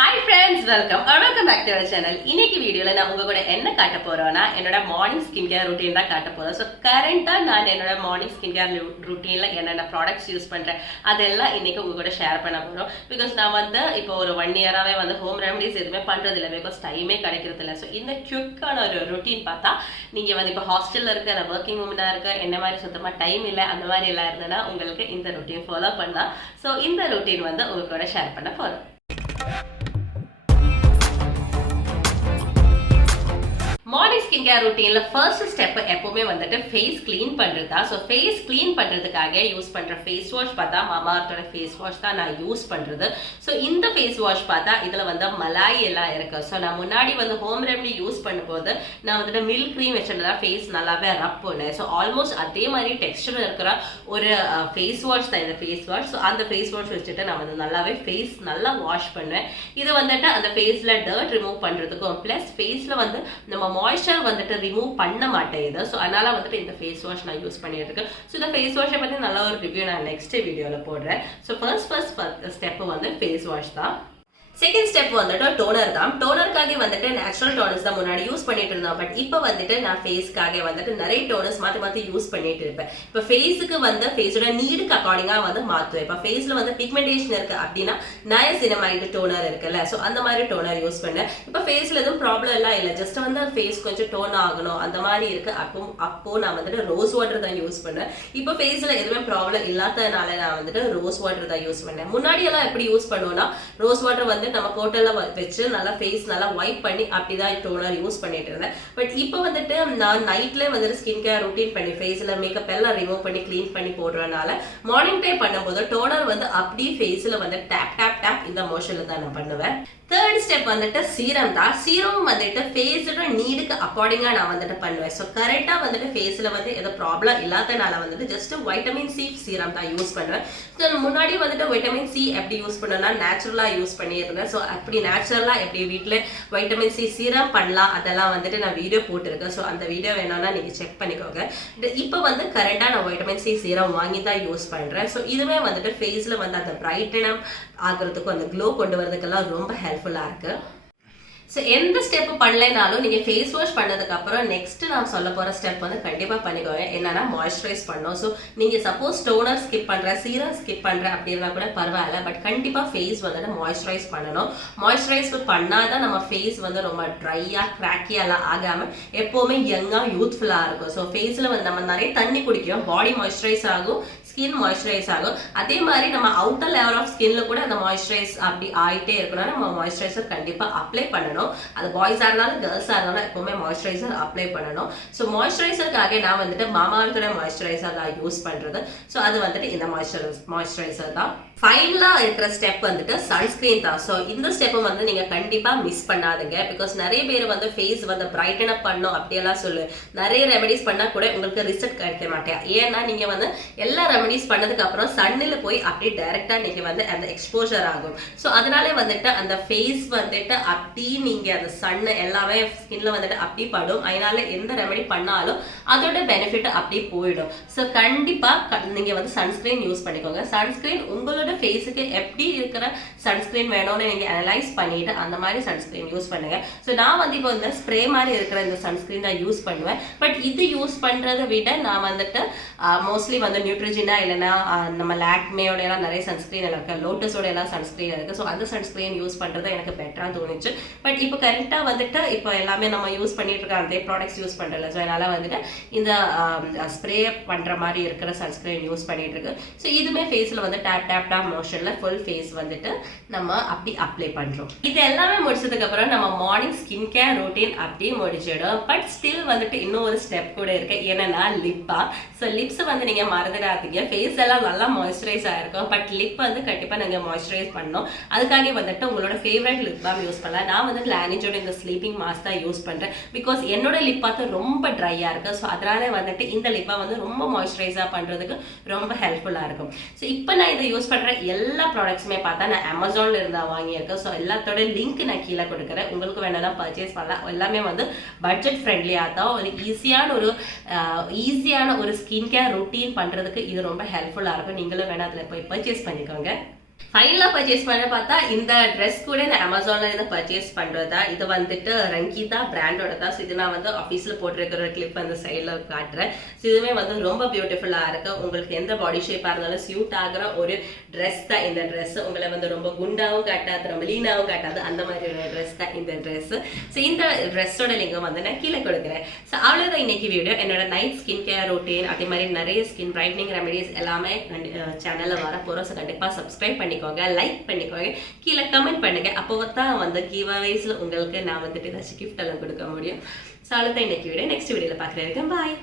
Hi friends, welcome back to our channel. இன்னைக்கு வீடியோல நான் உங்க கூட என்ன காட்ட போறேன்னா என்னோட மார்னிங் ஸ்கின் கேர் ரூட்டீன் தான் காட்ட போறேன். சோ கரண்டா நான் என்னோட மார்னிங் ஸ்கின் கேர் ரூட்டீன்ல என்னென்ன ப்ராடக்ட்ஸ் யூஸ் பண்றேன் அதெல்லாம் இன்னைக்கு உங்க கூட ஷேர் பண்ண போறோம். பிகாஸ் நான் வந்து இப்போ ஒரு 1 இயராவே வந்து ஹோம் ரெமடிஸ் எதுவுமே பண்றது இல்ல. பிகாஸ் டைமே கிடைக்கிறது இல்ல. சோ இந்த குயிக்கான ஒரு ரூட்டீன் பார்த்தா நீங்க வந்து இப்போ ஹாஸ்டல்ல இருக்க இல்ல வர்க்கிங் உமனா இருக்க என்ன மாதிரி சுத்தமா டைம் இல்ல அந்த மாதிரி எல்லாம் இருந்தனா உங்களுக்கு இந்த ரூட்டீன் ஃபாலோ பண்ணலாம். சோ இந்த ரூட்டீன் வந்து உங்க கூட ஷேர் பண்ண போறேன். மார்னிங் ஸ்கின் கேர் ரூட்டீன்ல ஃபர்ஸ்ட் ஸ்டெப் எப்பவுமே வந்துட்டு ஃபேஸ் கிளீன் பண்றதா. ஸோ ஃபேஸ் கிளீன் பண்றதுக்காக யூஸ் பண்ற ஃபேஸ் வாஷ் பார்த்தா Mamaearth ஃபேஸ் வாஷ் தான் நான் யூஸ் பண்றது. ஸோ இந்த ஃபேஸ் வாஷ் பார்த்தா இதுல வந்து மலாய் எல்லாம் இருக்கு. ஸோ நான் முன்னாடி வந்து ஹோம் ரெமடி யூஸ் பண்ணும்போது நான் வந்துட்டு மில்க் க்ரீம் வச்சிருந்தா ஃபேஸ் நல்லாவே ரப் பண்ணேன். ஸோ ஆல்மோஸ்ட் அதே மாதிரி டெக்ஸ்டர் இருக்கிற ஒரு ஃபேஸ் வாஷ் தான் இந்த ஃபேஸ் வாஷ். ஸோ அந்த ஃபேஸ் வாஷ் வச்சுட்டு நான் வந்து நல்லாவே ஃபேஸ் நல்லா வாஷ் பண்ணுவேன். இது வந்துட்டு அந்த ஃபேஸ்ல டர்ட் ரிமூவ் பண்றதுக்கும் பிளஸ் ஃபேஸ்ல வந்து நம்ம மாய்ஸ்சர் வந்துட்டு ரிமூவ் பண்ண மாட்டேங்குது. ஸோ அதனால வந்துட்டு இந்த ஃபேஸ் வாஷ் நான் யூஸ் பண்ணிட்டு இருக்கேன். ஸோ இந்த ஃபேஸ் வாஷை பத்தி நல்ல ஒரு ரிவ்யூ நான் நெக்ஸ்ட் வீடியோல போடுறேன். ஸோ ஃபர்ஸ்ட் ஸ்டெப் வந்து ஃபேஸ் வாஷ் தான். செகண்ட் ஸ்டெப் வந்துட்டு டோனர் தான். டோனருக்காக வந்துட்டு நேச்சுரல் டோனர்ஸ் தான் முன்னாடி யூஸ் பண்ணிட்டு இருந்தோம். பட் இப்போ வந்துட்டு நான் ஃபேஸ்க்காக வந்துட்டு நிறைய டோனர்ஸ் மாற்றி யூஸ் பண்ணிட்டு இருப்பேன். இப்போ ஃபேஸுக்கு வந்து ஃபேஸோட நீடுக்கு அக்கார்டிங்காக வந்து மாற்றுவேன். இப்போ ஃபேஸில் வந்து பிக்மெண்டேஷன் இருக்கு அப்படின்னா நயசினமைடு டோனர் இருக்குல்ல, ஸோ அந்த மாதிரி டோனர் யூஸ் பண்ணேன். இப்போ ஃபேஸில் எதுவும் ப்ராப்ளம் எல்லாம் இல்லை, ஜஸ்ட் வந்து ஃபேஸ் கொஞ்சம் டோன் ஆகணும் அந்த மாதிரி இருக்கு. அப்போ நான் வந்துட்டு ரோஸ் வாட்டர் தான் யூஸ் பண்ணேன். இப்போ ஃபேஸில் எதுவுமே ப்ராப்ளம் இல்லாததுனால நான் வந்துட்டு ரோஸ் வாட்டர் தான் யூஸ் பண்ணேன். முன்னாடி எல்லாம் எப்படி யூஸ் பண்ணுவோம்னா ரோஸ் வாட்டர் வந்து நம்ம கோட்டல்ல வச்சு நல்லா ஃபேஸ் நல்லா வைப் பண்ணி அப்படிதான் டோனர் யூஸ் பண்ணிட்டு இருந்தேன். பட் இப்போ வந்துட்டு நான் நைட்ல வந்துட்டு ஸ்கின் கேர் ரூட்டீன் பண்ணி ஃபேஸ்ல மேக்கப் எல்லாம் ரிமூவ் பண்ணி கிளீன் பண்ணி போடுறதுனால மார்னிங் டைம் பண்ணும்போது டோனர் வந்து அப்படியே ஃபேஸ்ல வந்து டேப் டேப் டேப் இந்த மோஷன்ல தான் நான் பண்ணுவேன். தேர்ட் ஸ்டெப் வந்துட்டு சீரம் தான். சீரம் வந்துட்டு ஃபேஸோட நீடுக்கு அக்கார்டிங்கா நான் வந்துட்டு பண்ணுவேன். ஸோ கரெக்டா வந்துட்டு ஃபேஸ்ல வந்து எதோ ப்ராப்ளம் இல்லாதனால வந்துட்டு ஜஸ்ட் வைட்டமின் சி சீரம் தான் யூஸ் பண்ணுவேன். ஸோ முன்னாடி வந்துட்டு வைட்டமின் சி எப்படி யூஸ் பண்ணனா நேச்சுரலா யூஸ் பண்ணியிருந்தேன். ஸோ அப்படி நேச்சுரலா எப்படி வீட்டில் வைட்டமின் சி சீரம் பண்ணலாம் அதெல்லாம் வந்துட்டு நான் வீடியோ போட்டிருக்கேன். ஸோ அந்த வீடியோ வேணும்னா நீங்க செக் பண்ணிக்கோங்க. இப்போ வந்து கரெக்டா நான் வைட்டமின் சி சீரம் வாங்கி தான் யூஸ் பண்றேன். ஸோ இதுவே வந்துட்டு ஃபேஸ்ல வந்து அந்த பிரைட்டனம் ஆகிறதுக்கும் அந்த க்ளோ கொண்டு வரதுக்கெல்லாம் ரொம்ப ஹெல்ப்ஃபுல்லா இருக்கு. ஸோ எந்த ஸ்டெப் பண்ணலைனாலும் நீங்கள் ஃபேஸ் வாஷ் பண்ணதுக்கு அப்புறம் நெக்ஸ்ட் நான் சொல்ல போகிற ஸ்டெப் வந்து கண்டிப்பாக பண்ணிக்கோங்க. என்னன்னா மாய்ஸ்சரைஸ் பண்ணணும். ஸோ நீங்கள் சப்போஸ் டோனர் ஸ்கிப் பண்ணுற சீரம் ஸ்கிப் பண்ணுற அப்படின்னா கூட பரவாயில்ல, பட் கண்டிப்பாக ஃபேஸ் வந்துட்டு மாய்ஸ்சரைஸ் பண்ணணும். மாய்ஸ்சரைஸ் பண்ணாதான் நம்ம ஃபேஸ் வந்து ரொம்ப ட்ரையாக கிராக்கியெல்லாம் ஆகாமல் எப்போவுமே யங்காக யூத்ஃபுல்லாக இருக்கும். ஸோ ஃபேஸில் வந்து நம்ம நிறைய தண்ணி குடிக்கிறோம், பாடி மாய்ஸ்சரைஸ் ஆகும், ஸ்கின் மாய்ஸ்சரைஸ் ஆகும். அதே மாதிரி நம்ம அவுட்டர் லேயர் ஆஃப் ஸ்கின்ல கூட அந்த மாய்ஸ்சரைஸ் அப்படி ஆகிட்டே இருக்கணும். நம்ம மாய்ஸ்சரைசர் கண்டிப்பாக அப்ளை பண்ணணும். அது பாய்ஸா இருந்தாலும் கேர்ள்ஸா இருந்தாலும் எப்பவுமே மாய்ஸ்சரைசர் அப்ளை பண்ணணும். ஸோ மாய்ஸ்சரைசருக்காக நான் வந்துட்டு Mamaearth மாய்ஸ்சரைசர் தான் யூஸ் பண்றது. ஸோ அது வந்துட்டு இந்த மாய்ஸ்சரைசர் தான். ஃபைனலா இருக்கிற ஸ்டெப் வந்துட்டு சன்ஸ்கிரீன் தான். ஸோ இந்த ஸ்டெப்பை வந்து நீங்க கண்டிப்பா மிஸ் பண்ணாதுங்க. பிகாஸ் நிறைய பேர் வந்து ஃபேஸ் வந்து பிரைட்டன் அப் பண்ணும் அப்படியெல்லாம் சொல்லு நிறைய ரெமெடிஸ் பண்ணா கூட உங்களுக்கு ரிசல்ட் கிடைக்க மாட்டேன். ஏன்னா நீங்க வந்து எல்லா ரெமெடிஸ் பண்ணதுக்கு அப்புறம் சன்னில் போய் அப்படியே டைரக்டா நீங்க வந்து அந்த எக்ஸ்போஜர் ஆகும். ஸோ அதனாலே வந்துட்டு அந்த ஃபேஸ் வந்துட்டு அப்படி நீங்க அந்த சன்னு எல்லாமே ஸ்கின்ல வந்துட்டு அப்படி படும். அதனால எந்த ரெமெடி பண்ணாலும் அதோட பெனிஃபிட் அப்படி போயிடும். ஸோ கண்டிப்பா நீங்க வந்து சன்ஸ்கிரீன் யூஸ் பண்ணிக்கோங்க. சன்ஸ்கிரீன் உங்களோட ஃபேஸுக்கு எப்படி இருக்கிற சன்ஸ்கிரீன் வேணும்னு நீங்க அனலைஸ் பண்ணிட்டு அந்த மாதிரி சன்ஸ்கிரீன் யூஸ் பண்ணுங்க. ஸோ நான் வந்து இப்போ இந்த ஸ்ப்ரே மாதிரி இருக்கிற இந்த சன்ஸ்கிரீன் தான் யூஸ் பண்ணுவேன். பட் இது யூஸ் பண்றதை விட நான் வந்துட்டு மோஸ்ட்லி வந்து நியூட்ரிஜினா இல்லைன்னா நம்ம லாக்மேயோட எல்லாம் நிறைய சன்ஸ்கிரீன் இருக்கு, லோட்டஸோட எல்லாம் சன்ஸ்கிரீன் இருக்கு. ஸோ அந்த சன்ஸ்கிரீன் யூஸ் பண்றது எனக்கு பெட்டரா தோணுச்சு. பட் இப்போ கரெக்டா வந்துட்டு இப்போ எல்லாமே நம்ம யூஸ் பண்ணிட்டு இருக்க அதே ப்ராடக்ட்ஸ் யூஸ் பண்றல. ஸோ அதனால வந்துட்டு இந்த ஸ்ப்ரே பண்ற மாதிரி இருக்கிற சன்ஸ்கிரீன் யூஸ் பண்ணிட்டு இருக்கு. ஸோ இதுமே ஃபேஸ்ல வந்து டேப் டேப் மோஷன்ல ஃபுல் ஃபேஸ் வந்துட்டு நம்ம அப்படி அப்ளை பண்றோம். இது எல்லாமே முடிச்சதுக்கு அப்புறம் நம்ம மார்னிங் ஸ்கின் கேர் ரூட்டீன் அப்படியே முடிச்சிடும். பட் ஸ்டில் வந்துட்டு இன்னும் ஒரு ஸ்டெப் கூட இருக்கு. என்னன்னா லிப்பா. ஸோ லிப்ஸ் வந்து நீங்க மறந்துடாதீங்க. ஃபேஸ் எல்லாம் நல்லா மாய்ஸ்சரைஸ் ஆயிருக்கும், பட் லிப் வந்து கண்டிப்பா நீங்க மாய்ஸ்சரைஸ் பண்ணணும். அதுக்காக வந்துட்டு உங்களோட ஃபேவரட் லிப் பாம் யூஸ் பண்ணலாம். நான் வந்து லானிஜோட இந்த ஸ்லீப்பிங் மாஸ்க் தான் யூஸ் பண்றேன். பிகாஸ் என்னோட லிப் பார்த்து ரொம்ப ட்ரையா இருக்கு. ஸோ அதனால வந்துட்டு இந்த லிப்பா வந்து ரொம்ப மாய்ஸ்சரைஸா பண்றதுக்கு ரொம்ப ஹெல்ப்ஃபுல்லா இருக்கும். ஸோ இப்போ நான் இதை யூஸ் பண்ற எல்லா ப்ராடக்ட்ஸுமே பார்த்தா நான் Amazonல இருந்தா வாங்கியிருக்கேன். ஸோ எல்லாத்தோட லிங்க் நான் கீழே கொடுக்குறேன். உங்களுக்கு வேணா பர்ச்சேஸ் பண்ணலாம். எல்லாமே வந்து பட்ஜெட் ஃப்ரெண்ட்லியாக தான் ஒரு ஈஸியான ஒரு ஸ்கின் கேர் ரூட்டீன் பண்றதுக்கு இது ரொம்ப ஹெல்ப்ஃபுல்லா இருக்கும். நீங்களும் வேணா அதில் போய் பர்ச்சேஸ் பண்ணிக்கோங்க. ஃபைனலாக பர்ச்சேஸ் பண்ண பார்த்தா இந்த ட்ரெஸ் கூட நான் அமேசானில் இருந்து பர்ச்சேஸ் பண்ணுறதா. இது வந்துட்டு ரங்கீதா பிராண்டோட தான். ஸோ இது நான் வந்து ஆஃபீஸில் போட்டிருக்கிற கிளிப் அந்த சைடில் காட்டுறேன். ஸோ இதுவுமே வந்து ரொம்ப பியூட்டிஃபுல்லாக இருக்குது. உங்களுக்கு எந்த பாடி ஷேப்பாக இருந்தாலும் சூட் ஆகிற ஒரு ட்ரெஸ் தான் இந்த ட்ரெஸ். உங்களை வந்து ரொம்ப குண்டாகவும் காட்டாது, ரொம்ப லீனாகவும் காட்டாது, அந்த மாதிரி ஒரு ட்ரெஸ் தான் இந்த ட்ரெஸ். ஸோ இந்த ட்ரெஸ்ஸோட லிங்கம் வந்து நான் கீழே கொடுக்குறேன். ஸோ அவ்வளோதான் இன்னைக்கு வீடியோ. என்னோட நைட் ஸ்கின் கேர் ரொட்டீன் அதே மாதிரி நிறைய ஸ்கின் பிரைட்னிங் ரெமெடிஸ் எல்லாமே சேனலில் வர போகிறோம். ஸோ கண்டிப்பாக சப்ஸ்கிரைப் பண்ணிக்கோங்க, லைக் பண்ணிக்கோங்க, கீழே கமெண்ட் பண்ணுங்க. அப்போ தான் வந்து கிவ்அவேஸ்ல உங்களுக்கு நான் வந்துட்டு ஏதாச்சும் கிஃப்ட் எல்லாம் கொடுக்க முடியும். ஸோ அவ்வளோதான் இன்னைக்கு வீடியோ. நெக்ஸ்ட் வீடியோவில் பார்க்குறேன். பாய்.